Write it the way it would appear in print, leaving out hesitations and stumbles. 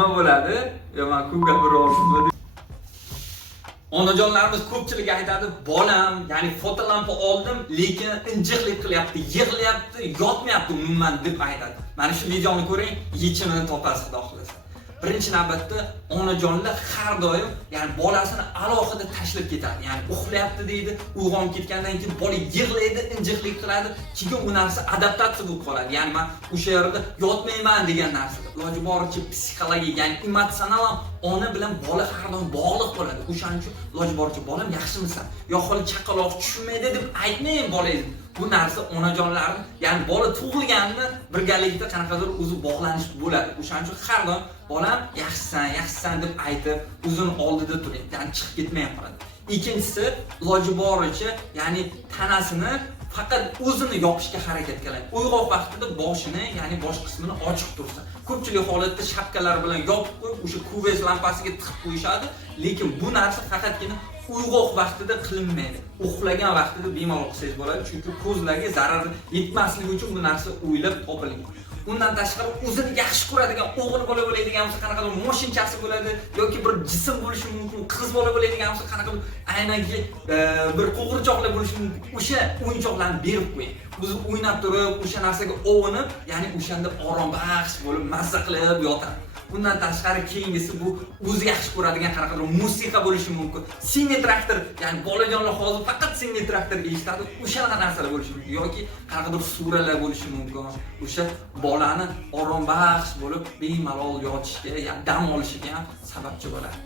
nima bo'ladi? Yo, men ko'p gapirib onajonlarimiz ko'pchilik aytadi, bolam, ya'ni fotolampa oldim, lekin injiqlik qilyapti, yig'layapti, yotmayapti umuman deb aytadi. Mana shu videoni ko'ring, yechimini topasiz, xudo xolasa. Birinchi navbatda onajonlar har doim, ya'ni bolasini alohida tashlab ketadi. Ya'ni uxlayapti deydi, uyg'onib ketgandan keyin bola yig'laydi, injiqlik qiladi, keyin u narsa adaptatsiya bo'lib qoladi. Ya'ni men o'sha yerda yotmayman degan narsa. Iloji boricha psixologik, ya'ni emotsional ona bilan bola har doim bog'liq bo'ladi. O'shaning uchun iloji boricha bolam yaxshimisan? Yo holi chaqaloq tushmaydi deb aytmang bolangizni. Bu narsa onajonlarning, ya'ni bola tug'ilganida birgalikda qanaqadir o'zi bog'lanish bo'ladi. O'shaning uchun har doim bolam yaxshisan deb aytib, o'zini oldida turing, ya'ni chiqib ketmay qoladi. Ikkinchisi, iloji boricha, ya'ni tanasini faqat o'zini yopishga harakat qiling. Uyg'oq vaqtida boshini, ya'ni bosh qismini ochiq tursin. Ko'pchilik holatda shapkalar bilan yopib qo'yib, o'sha kuvves lampasiga tiqib qo'yishadi, lekin bu narsa faqatgina uyg'oq vaqtida qilinmaydi. Uxlagan vaqtida bemalol qilsangiz bo'ladi, chunki ko'zlarga zarar yetmasligi uchun bu narsa o'ylab topilgan. Undan tashqari o'zini yaxshi ko'radigan o'g'il bola bo'ladigan bo'lsa, qanaqadir mashinchasi bo'ladi yoki bir jism bo'lishi mumkin, qiz bola bo'ladigan bo'lsa, qanaqadir aynagi bir qo'g'irchoqlar bo'lishi mumkin. O'sha o'yinchoqlarni berib qo'ying. O'zi o'ynab turib, o'sha narsaga ovunib, ya'ni o'shanda orombaxsh bo'lib, mazza qilib yotadi. Bundan tashqari keyingisi bu o'zi yaxshi ko'radigan qanaqadir musiqa bo'lishi mumkin. Singli traktor, ya'ni bolajonlar hozir faqat singli traktorga eshitadi. O'sha narsalar bo'lishi mumkin yoki qanaqadir suralar bo'lishi mumkin. O'sha bolani orombaxsh bo'lib bemalol yotishiga, ya'ni dam olishiga ham sababchi bo'ladi.